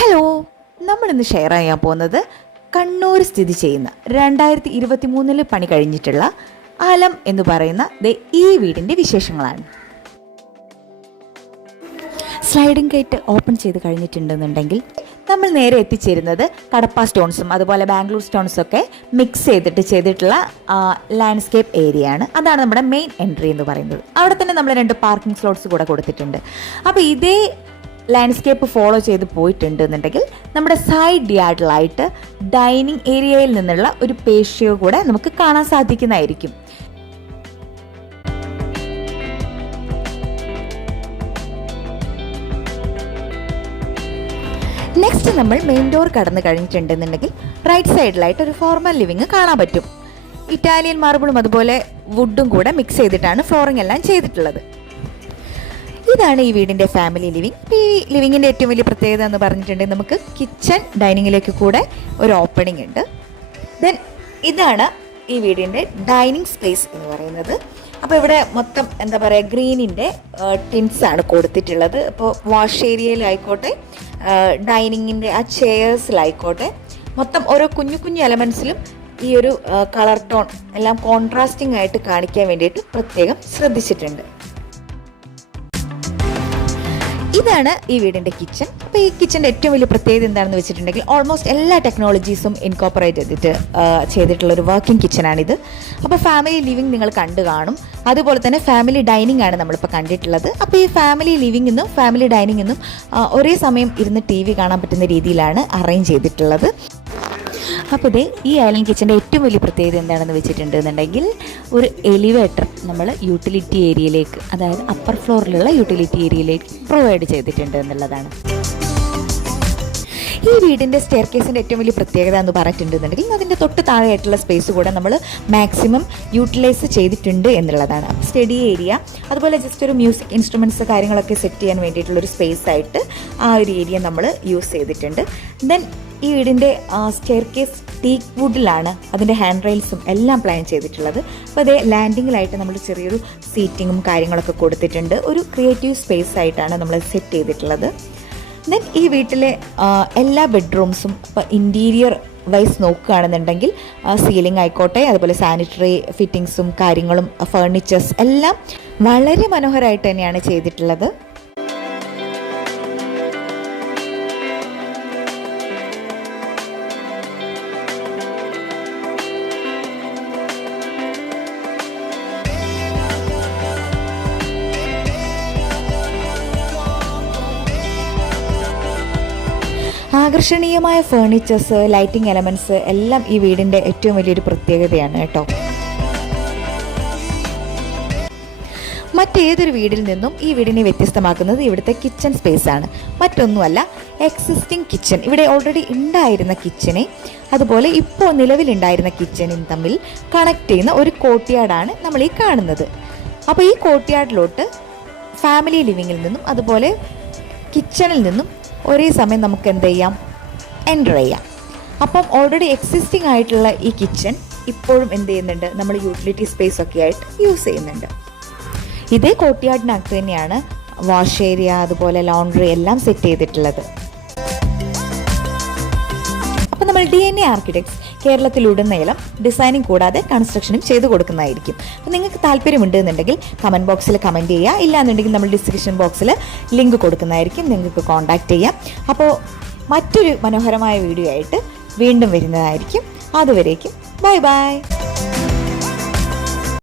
Hello, നമ്മളിന്ന് share ചെയ്യാൻ പോകുന്നത് കണ്ണൂർ സ്ഥിതി ചെയ്യുന്ന 2023 പണി കഴിഞ്ഞിട്ടുള്ള ആലം എന്ന് പറയുന്ന ഈ വീടിൻ്റെ വിശേഷങ്ങളാണ്. സ്ലൈഡിംഗ് ഗേറ്റ് ഓപ്പൺ ചെയ്ത് കഴിഞ്ഞിട്ടുണ്ടെന്നുണ്ടെങ്കിൽ നമ്മൾ നേരെ എത്തിച്ചേരുന്നത് കടപ്പ സ്റ്റോൺസും അതുപോലെ ബാംഗ്ലൂർ സ്റ്റോൺസും ഒക്കെ മിക്സ് ചെയ്തിട്ടുള്ള ലാൻഡ്സ്കേപ്പ് ഏരിയ ആണ്. അതാണ് നമ്മുടെ മെയിൻ എൻട്രി എന്ന് പറയുന്നത്. അവിടെ തന്നെ നമ്മൾ 2 പാർക്കിംഗ് സ്ലോട്ട്സ് കൂടെ കൊടുത്തിട്ടുണ്ട്. അപ്പോൾ ഇതേ ലാൻഡ്സ്കേപ്പ് ഫോളോ ചെയ്ത് പോയിട്ടുണ്ട് എന്നുണ്ടെങ്കിൽ നമ്മുടെ സൈഡ് യാർഡിലായിട്ട് ഡൈനിങ് ഏരിയയിൽ നിന്നുള്ള ഒരു പേഷ്യോ കൂടെ നമുക്ക് കാണാൻ സാധിക്കുന്നതായിരിക്കും. നെക്സ്റ്റ് നമ്മൾ മെയിൻ ഡോർ കടന്നു കഴിഞ്ഞിട്ടുണ്ടെന്നുണ്ടെങ്കിൽ റൈറ്റ് സൈഡിലായിട്ട് ഒരു ഫോർമൽ ലിവിങ് കാണാൻ പറ്റും. ഇറ്റാലിയൻ മാർബിളും അതുപോലെ വുഡും കൂടെ മിക്സ് ചെയ്തിട്ടാണ് ഫ്ലോറിംഗ് എല്ലാം ചെയ്തിട്ടുള്ളത്. ഇതാണ് ഈ വീടിൻ്റെ ഫാമിലി ലിവിങ്. ഈ ലിവിങ്ങിൻ്റെ ഏറ്റവും വലിയ പ്രത്യേകത എന്ന് പറഞ്ഞിട്ടുണ്ടെങ്കിൽ നമുക്ക് കിച്ചൺ ഡൈനിങ്ങിലേക്ക് കൂടെ ഒരു ഓപ്പണിംഗ് ഉണ്ട്. ദെൻ ഇതാണ് ഈ വീടിൻ്റെ ഡൈനിങ് സ്പേസ് എന്ന് പറയുന്നത്. അപ്പോൾ ഇവിടെ മൊത്തം എന്താ പറയുക, ഗ്രീനിൻ്റെ ടിൻസാണ് കൊടുത്തിട്ടുള്ളത്. അപ്പോൾ വാഷ് ഏരിയയിലായിക്കോട്ടെ, ഡൈനിങ്ങിൻ്റെ ആ ചെയേഴ്സിലായിക്കോട്ടെ, മൊത്തം ഓരോ കുഞ്ഞു കുഞ്ഞു എലമെൻസിലും ഈ ഒരു കളർ ടോൺ എല്ലാം കോൺട്രാസ്റ്റിംഗ് ആയിട്ട് കാണിക്കാൻ വേണ്ടിയിട്ട് പ്രത്യേകം ശ്രദ്ധിച്ചിട്ടുണ്ട്. ഇതാണ് ഈ വീടിൻ്റെ കിച്ചൺ. അപ്പോൾ ഈ കിച്ചൻ്റെ ഏറ്റവും വലിയ പ്രത്യേകത എന്താണെന്ന് വെച്ചിട്ടുണ്ടെങ്കിൽ ഓൾമോസ്റ്റ് എല്ലാ ടെക്നോളജീസും ഇൻകോപ്പറേറ്റ് ചെയ്തിട്ടുള്ളൊരു വർക്കിംഗ് കിച്ചണാണിത്. അപ്പോൾ ഫാമിലി ലിവിങ് നിങ്ങൾ കണ്ടു കാണും. അതുപോലെ തന്നെ ഫാമിലി ഡൈനിങ് ആണ് നമ്മളിപ്പോൾ കണ്ടിട്ടുള്ളത്. അപ്പോൾ ഈ ഫാമിലി ലിവിങ്ങിന്നും ഫാമിലി ഡൈനിങ്ങിന്നും ഒരേ സമയം ഇരുന്ന് TV കാണാൻ പറ്റുന്ന രീതിയിലാണ് അറേഞ്ച് ചെയ്തിട്ടുള്ളത്. അപ്പോൾ ഈ ഐലൻഡ് കിച്ചൻ്റെ ഏറ്റവും വലിയ പ്രത്യേകത എന്താണെന്ന് വെച്ചിട്ടുണ്ടെന്നുണ്ടെങ്കിൽ ഒരു എലിവേറ്റർ നമ്മൾ യൂട്ടിലിറ്റി ഏരിയയിലേക്ക്, അതായത് അപ്പർ ഫ്ലോറിലുള്ള യൂട്ടിലിറ്റി ഏരിയയിലേക്ക് പ്രൊവൈഡ് ചെയ്തിട്ടുണ്ട് എന്നുള്ളതാണ്. ഈ വീടിൻ്റെ സ്റ്റെയർ കേസിൻ്റെ ഏറ്റവും വലിയ പ്രത്യേകത എന്ന് പറഞ്ഞിട്ടുണ്ടെന്നുണ്ടെങ്കിൽ അതിൻ്റെ തൊട്ട് താഴെയായിട്ടുള്ള സ്പേസ് കൂടെ നമ്മൾ മാക്സിമം യൂട്ടിലൈസ് ചെയ്തിട്ടുണ്ട് എന്നുള്ളതാണ്. സ്റ്റഡി ഏരിയ, അതുപോലെ ജസ്റ്റ് ഒരു മ്യൂസിക് ഇൻസ്ട്രുമെൻറ്റ്സ് കാര്യങ്ങളൊക്കെ സെറ്റ് ചെയ്യാൻ വേണ്ടിയിട്ടുള്ളൊരു സ്പേസ് ആയിട്ട് ആ ഒരു ഏരിയ നമ്മൾ യൂസ് ചെയ്തിട്ടുണ്ട്. ദെൻ ഈ വീടിൻ്റെ സ്റ്റെയർ കേസ് ടീക്ക് വുഡിലാണ് അതിൻ്റെ ഹാൻഡ് റെയിൽസും എല്ലാം പ്ലാൻ ചെയ്തിട്ടുള്ളത്. അപ്പോൾ അതേ ലാൻഡിങ്ങിലായിട്ട് നമ്മൾ ചെറിയൊരു സീറ്റിങ്ങും കാര്യങ്ങളൊക്കെ കൊടുത്തിട്ടുണ്ട്. ഒരു ക്രിയേറ്റീവ് സ്പേസ് ആയിട്ടാണ് നമ്മൾ സെറ്റ് ചെയ്തിട്ടുള്ളത്. ദെൻ ഈ വീട്ടിലെ എല്ലാ ബെഡ്റൂംസും ഇപ്പോൾ ഇൻറ്റീരിയർ വൈസ് നോക്കുകയാണെന്നുണ്ടെങ്കിൽ സീലിംഗ് ആയിക്കോട്ടെ, അതുപോലെ സാനിറ്ററി ഫിറ്റിങ്സും കാര്യങ്ങളും ഫർണിച്ചേഴ്സ് എല്ലാം വളരെ മനോഹരമായിട്ട് തന്നെയാണ് ചെയ്തിട്ടുള്ളത്. ആകർഷണീയമായ ഫേർണിച്ചേഴ്സ്, ലൈറ്റിംഗ് എലമെൻറ്റ്സ് എല്ലാം ഈ വീടിൻ്റെ ഏറ്റവും വലിയൊരു പ്രത്യേകതയാണ് കേട്ടോ. മറ്റേതൊരു വീടിൽ നിന്നും ഈ വീടിനെ വ്യത്യസ്തമാക്കുന്നത് ഇവിടുത്തെ കിച്ചൺ സ്പേസ് ആണ്. മറ്റൊന്നുമല്ല, എക്സിസ്റ്റിംഗ് കിച്ചൺ, ഇവിടെ ഓൾറെഡി ഉണ്ടായിരുന്ന കിച്ചനെ അതുപോലെ ഇപ്പോൾ നിലവിലുണ്ടായിരുന്ന കിച്ചനും തമ്മിൽ കണക്ട് ചെയ്യുന്ന ഒരു കോർട്ട്യാർഡാണ് നമ്മൾ ഈ കാണുന്നത്. അപ്പോൾ ഈ കോർട്ട്യാർഡിലോട്ട് ഫാമിലി ലിവിങ്ങിൽ നിന്നും അതുപോലെ കിച്ചണിൽ നിന്നും ഒരേ സമയം നമുക്ക് എന്ത് ചെയ്യാം, എൻ്റർ ചെയ്യാം. അപ്പം ഓൾറെഡി എക്സിസ്റ്റിംഗ് ആയിട്ടുള്ള ഈ കിച്ചൺ ഇപ്പോഴും എന്ത് ചെയ്യുന്നുണ്ട്, നമ്മൾ യൂട്ടിലിറ്റി സ്പേസ് ഒക്കെ ആയിട്ട് യൂസ് ചെയ്യുന്നുണ്ട്. ഇതേ കോർട്ട്യാർഡിനകത്ത് തന്നെയാണ് വാഷ് ഏരിയ അതുപോലെ ലോണ്ടറി എല്ലാം സെറ്റ് ചെയ്തിട്ടുള്ളത്. അപ്പോൾ നമ്മൾ DNA ആർക്കിടെക്ട്സ് കേരളത്തിലുടനീളം ഡിസൈനിങ് കൂടാതെ കൺസ്ട്രക്ഷനും ചെയ്തു കൊടുക്കുന്നതായിരിക്കും. അപ്പോൾ നിങ്ങൾക്ക് താല്പര്യമുണ്ട് എന്നുണ്ടെങ്കിൽ കമൻറ്റ് ബോക്സിൽ കമൻറ്റ് ചെയ്യുക. ഇല്ലാന്നുണ്ടെങ്കിൽ നമ്മൾ ഡിസ്ക്രിപ്ഷൻ ബോക്സിൽ ലിങ്ക് കൊടുക്കുന്നതായിരിക്കും, നിങ്ങൾക്ക് കോൺടാക്റ്റ് ചെയ്യാം. അപ്പോൾ മറ്റൊരു മനോഹരമായ വീഡിയോ ആയിട്ട് വീണ്ടും വരുന്നതായിരിക്കും. അതുവരേക്കും ബൈ ബൈ.